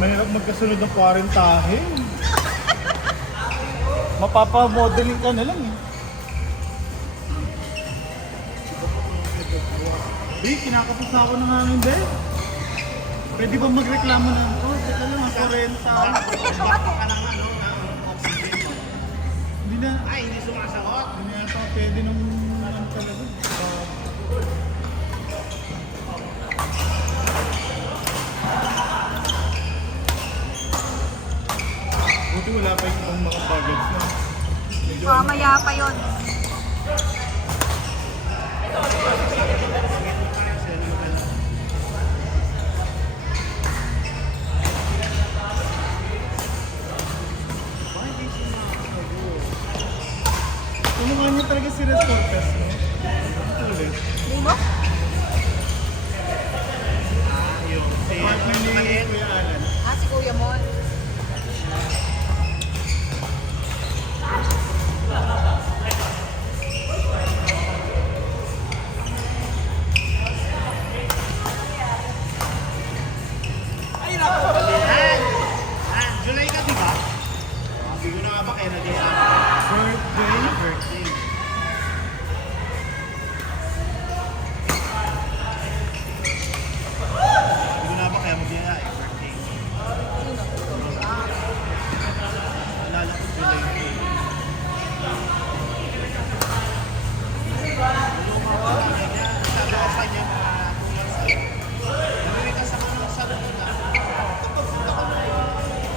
Mahirap magkasunod ng kwarintahe. Mapapamodeling ka na lang eh. Di, kinakapos na ako ng hangin din. Pwede ba magreklamo na? Oh, teka lang, ang 40. Baka ka ng ano, ng oxygen. Hindi na. Ay, hindi sumasagot. Hindi na ito pwede nung ano talaga. Buti wala pa yung ibang mga bagets na. Mamaya pa yun. Tulungan niyo talaga si Red Cortez, no? Tuloy. Hindi mo? Yun. Si Partner ni Kuya Alan. Ah, si Kuya Mon. Ay, napakabalihan. July ka, di ba? Hindi ko na nga ba kaya nag-iaan? Birthday. Birthday. Hindi ko na ba kaya mag-iaan? Birthday. Alala ko July. Sabi ko sa kanya mga 2 months ago. Narinig ka sa mga sabi ko na kapag punta ka ng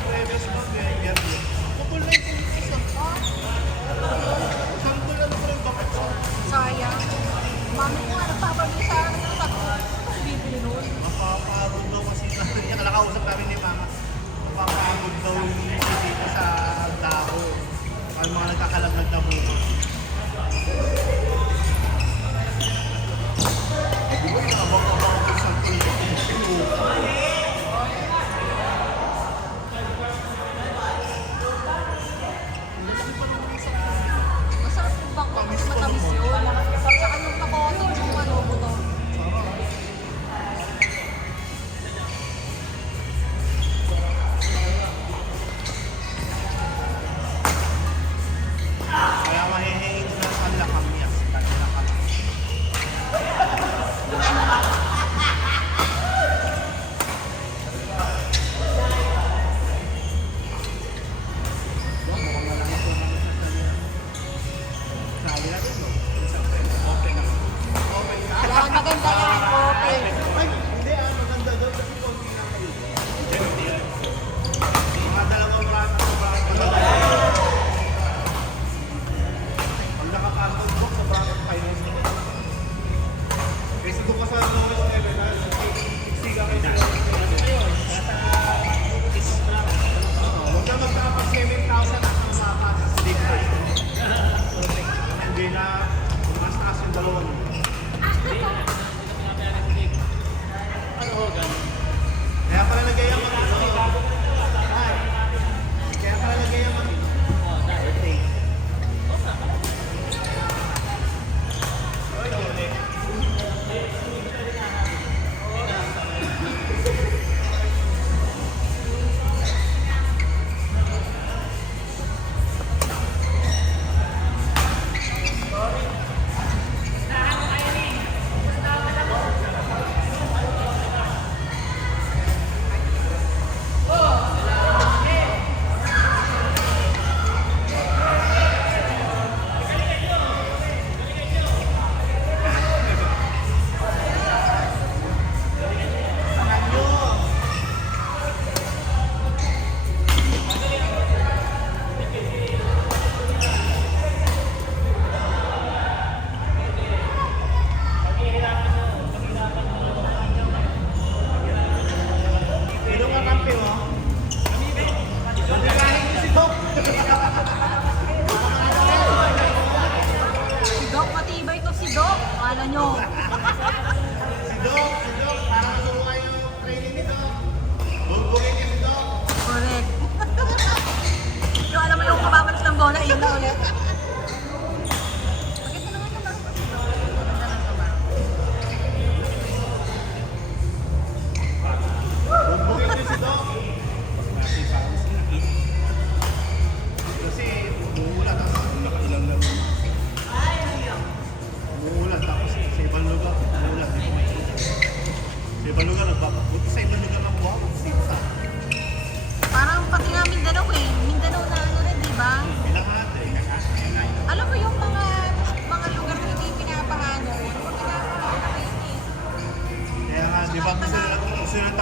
Huwebes mo, Biyernes, kapag na yung isang sampo lang ko rin bakit sa Sayang. Mami ko nga nagpapabili sa akin ng tatlo. Tapos bibili nun. mapapagod daw kasi natin yung kalakausap namin ni Mama. Mapapagod daw yung dito sa dako. Ang mga nagkakalaglag na buko. Di ba yung abang-abang ko sa buko? Masarap yung bangko kasi matamis yun. Saka yung nakotong yung ano, buto. Kaya mahihingin ko na sa kanila kamyas. Kanila kamyas. Sabi natin, no? Open na. Open ka. Yan, maganda yan. Okay. Ay, hindi maganda daw kasi konti lang kayo. Hindi. Mga dalawang brand. Pag nakapasok ko sa brand of finance ko. Kasi doon ka sa Evan, siga kayo na. Huwag na magkakapag 7,000 ang mapasok sa libre. Hindi na mas taas yung dalawa niyo. Kaya pala nagayaman ako. Kaya pala nagayaman ako. Birthday. Sino nga kampi mo? Pagkakain ko si Doc. Si Doc, matibay to si Doc. Akala nyo. Si Doc, para masubukan yung training ni Doc. Bugbugin niya si Doc. Correct. Yung alam mo yung kababalik ng bola, yun na ulit. Maganda naman yung laro kasi Doc. Maganda lang naman. Bugbugin niya si Doc.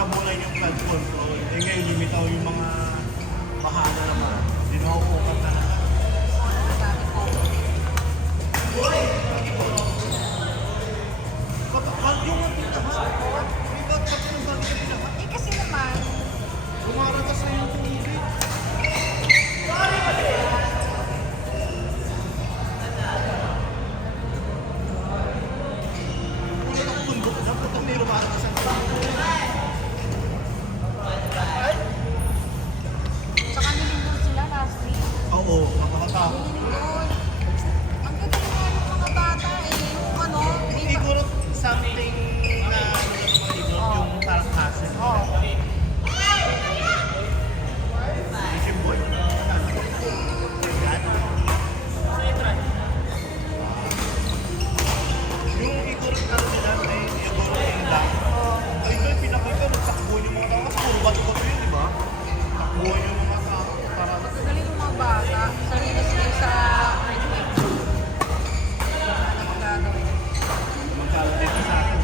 tabunan yung flood control. Eh ngayon, limitaw yung mga bahana naman. Dinuukat na naman. Kapag yung tindahan, iba't sa yung dami ka tindahan. Eh kasi naman, Lumaratas na yung tubig. Ulit ako bundok na, ba't hindi lumaratas ang tubig? saka nilindol sila last week. Oo, nakakatakot. Nilindol. Ang ganda nga ng mga bata eh. Yung ano, di ba? Siguro something na yung parang hassle. Oh. Fishing boy. Yung igorot na nila, may igorot yung lang. Ay, ito yung pinakita, nagtakbo yung mga tao. Kasi puro bato-bato yun, di ba? Takbo yung mga tao. Para Magaling yung mga bata. Sarili sila sa earthquake. Wala na magagawin. magkakalit sa atin.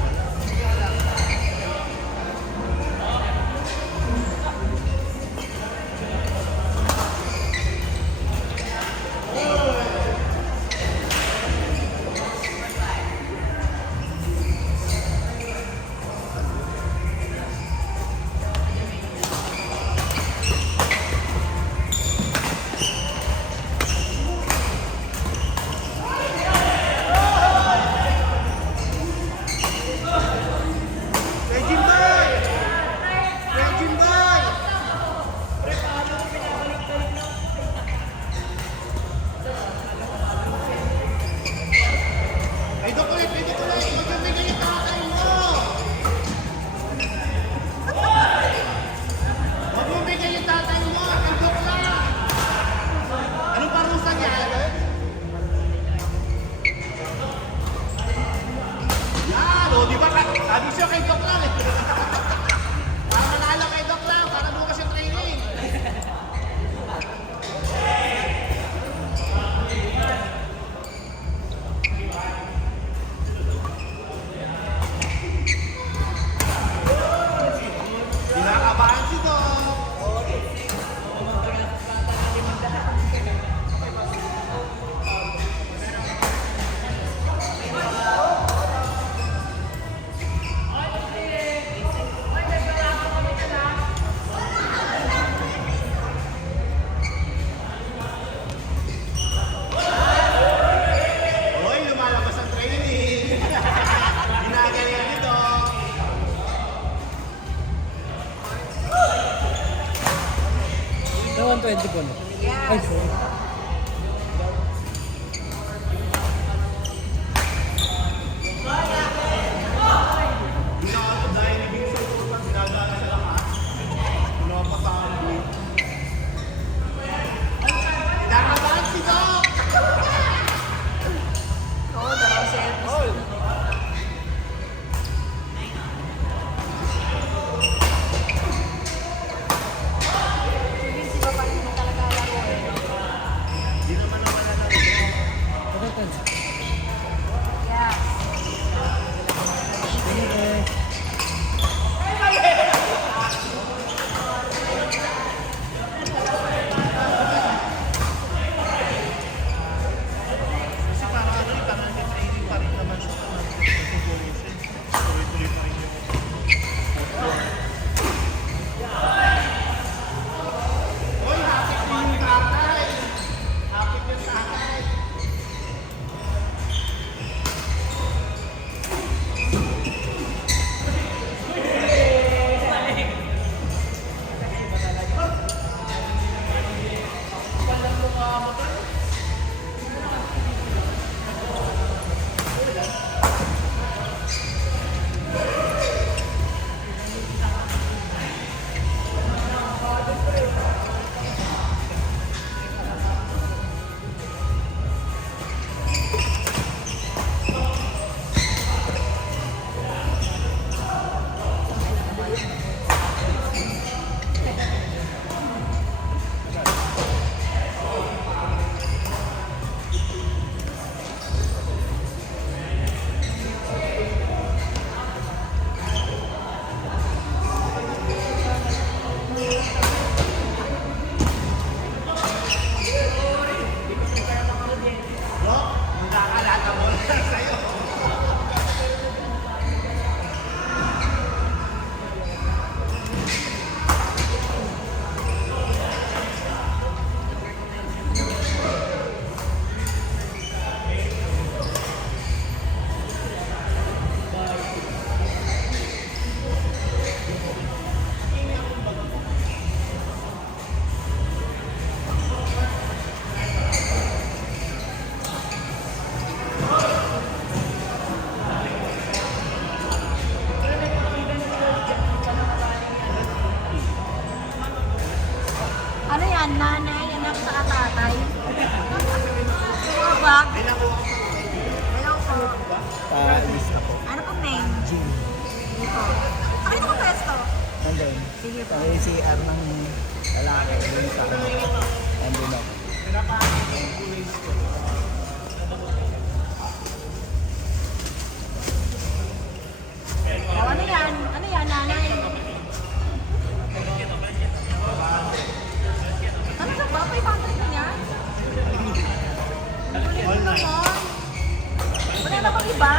Regine Boy! Regine Boy! Ay, Dokulit! Ay, Dokulit! Magbibigay yung tatay mo! Magbibigay yung tatay mo! Ay, Dokla! Anong parusa niya? Yan! O, di ba? Sabi siya kay Dokla eh. Para manalo kay Dokla, para bukas yung training. Kinakabahan si Dok. Hoy, lumalabas ang training. Ginagaling ni Dok. Ito 120 po. No? Ay, Yes. sorry. Ginagawa dahil ni Vincent Urban, ginagawa sa lahat. Pinapatahan mo. Kinakabahan si Dok. Oo, dalawang service. Si Vince, iba pa rin talaga laro eh. Sige po. May CR ng lalaki. Dun sa nandun ako. Oh, ano yan? Ano yan, nanay? Ano sa ba? 500 na yan? Ang kulit mo naman. Wala na bang iba?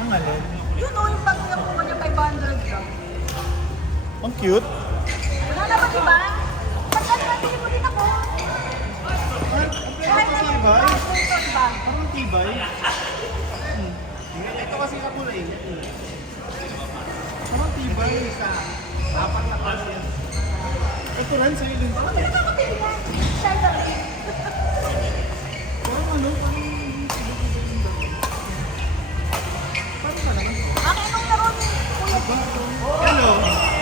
Ang alin? Yun o, yung bago yung kuha niya 500 lang. Ang cute. Wala na bang iba? Ba't ano nabili mo din ako? Kahit na yung Tibay. photon ba? Parang tibay. Ito kasi sa kulay. Parang tibay. Apat na kasi yan. Ito rin, sa'yo din. Ano ba nakapili yan? Siya na rin. Parang ano, parang... Parang ka naman. Akin nung laro ni Kuya Jim. Hello.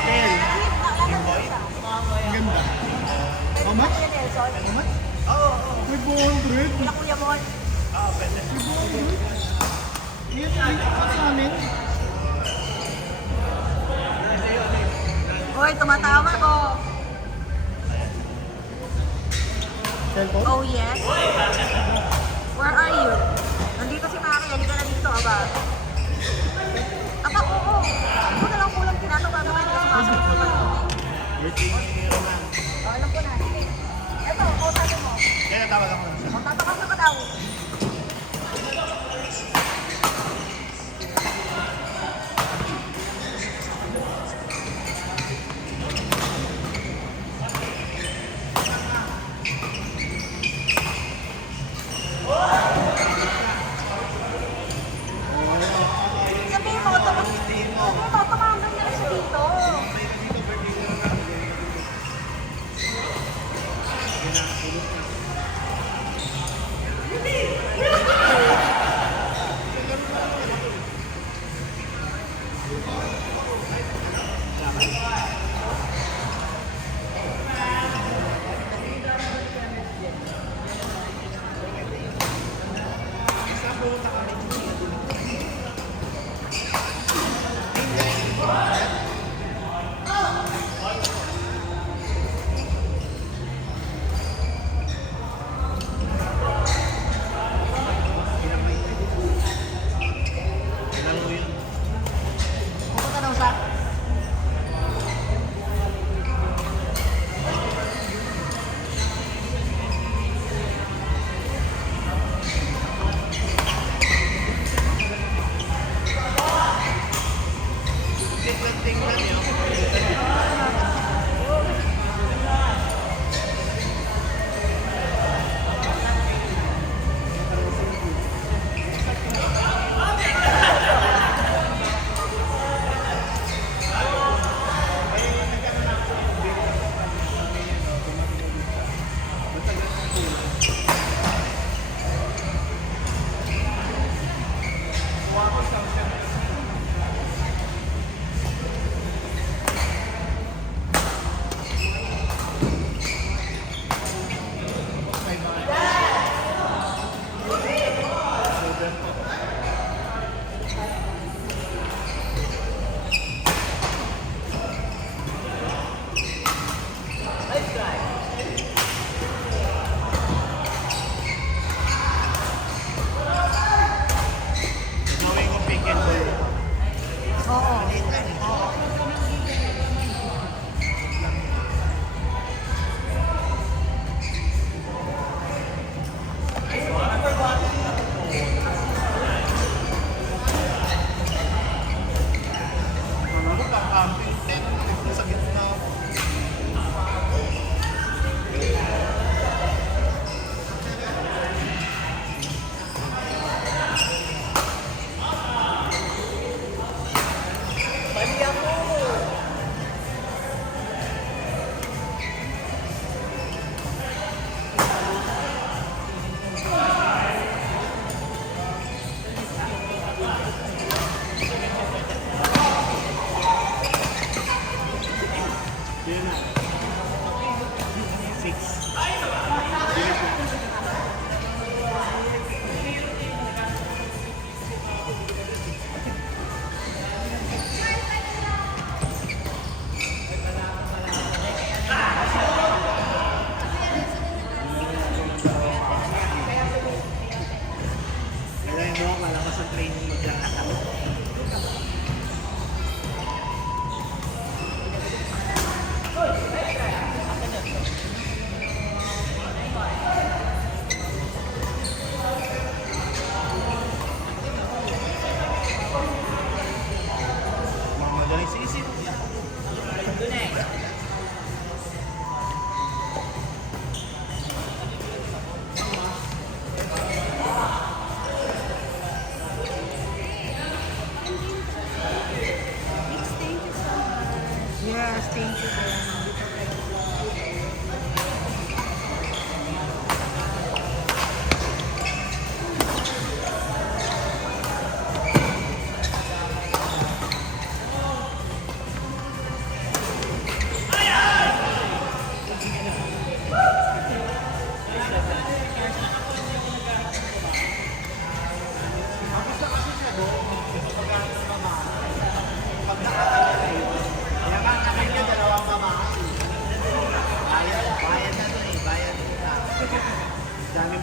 Kel. Sweet na, lalaro siya. Ang ganda. How much? Kuya Nelson. How much? Oo, 500. Kila Kuya Mon. pwede. Yan, sa amin. Hoy, tumatawag ko. Cellphone? Oh yes. Where are you? Nandito si Maki. Halika na dito, aba. Aba, oo. Ito na lang kulang tinatawagan ko kasi pasok ko naman. Oh, alam ko na. Sige. Ito, sabi mo. Kaya tawag ako. Magtatakas na ka daw. Sabihin mo, tumahanggap na rin siya dito.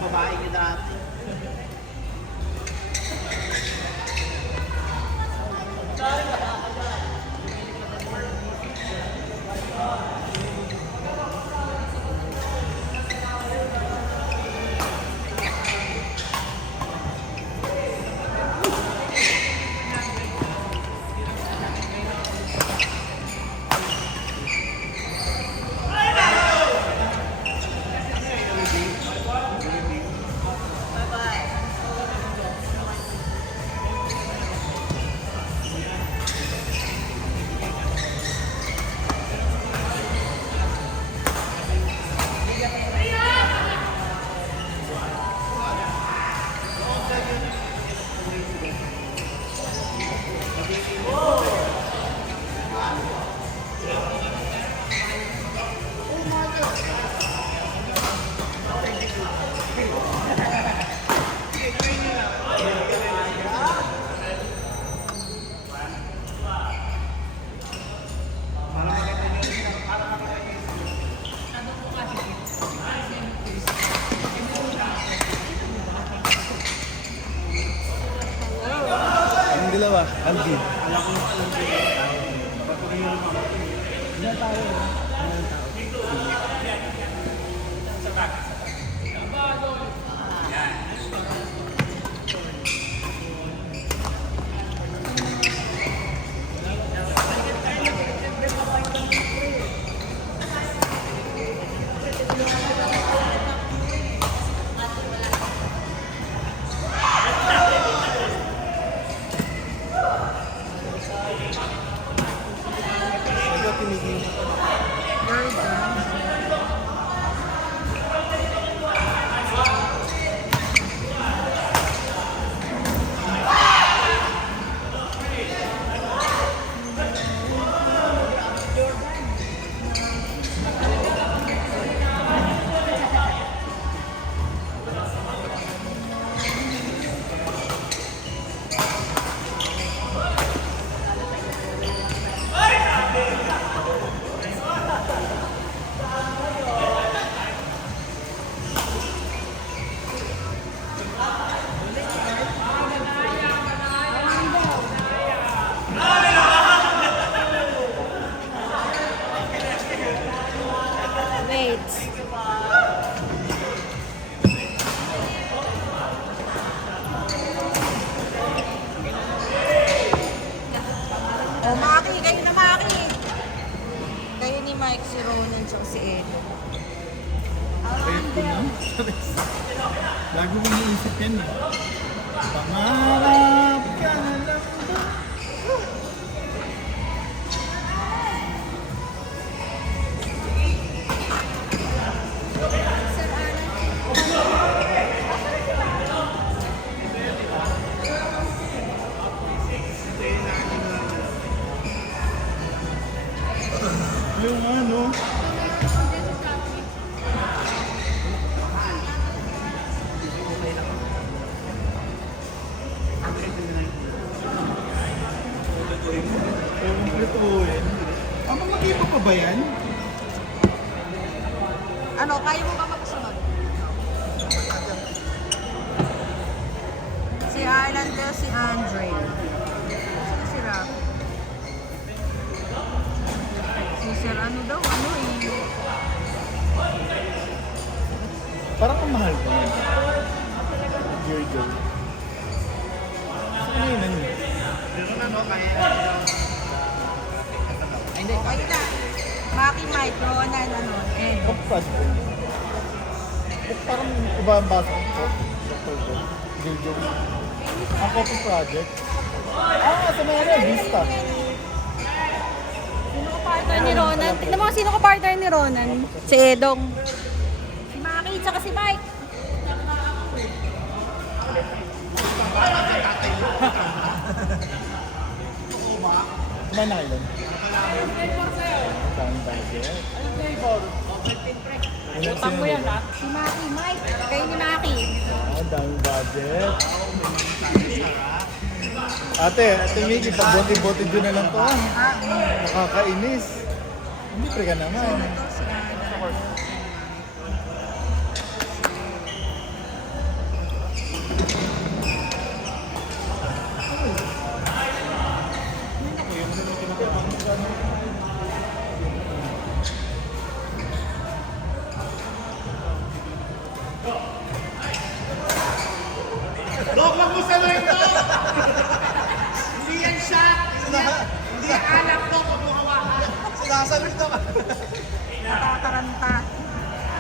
babae niya dati. Yung dalawa, Alvin. Wait. Oh, Maki, kayo na Maki. Kayo ni Mike, si Ronan, tsaka si Edo. Ayun ko na. Lagi mo iniisip yan eh. Pangarap ka na lang ba? Yung ano, yung prituin. Mag-iba pa ba yan? Ano, kaya mo ba magsunod? Si Arlandel, si Andre. Sino si Rob? Si Sir ano daw, ano eh. Parang ang mahal ko. Virgo. Ano yun? Pero ano, kaya Okay na. Maki, Mike, Ronan, ano, Edo. Kapag ko. Parang iba ang basa ko. Dr. Go. Virgo. Ang copy project. Sa mga Vista. Sino ka partner ni Ronan? Tignan mo sino ka partner ni Ronan. Si Edong. Si Maki, tsaka si Mike. Kumain na kayo? Ang budget. Utang mo yan, ha? Si Maki, Mike. Kayo ni Maki. Ang daming budget. Ate Miki, pag-bote-bote dyan na lang to. Nakakainis. Hindi pre ka naman. Dok, wag mo saluhin to! Hindi yan shot! Hindi yan alak to, pag mo hawakan. Sinasalit na ka. Natataranta.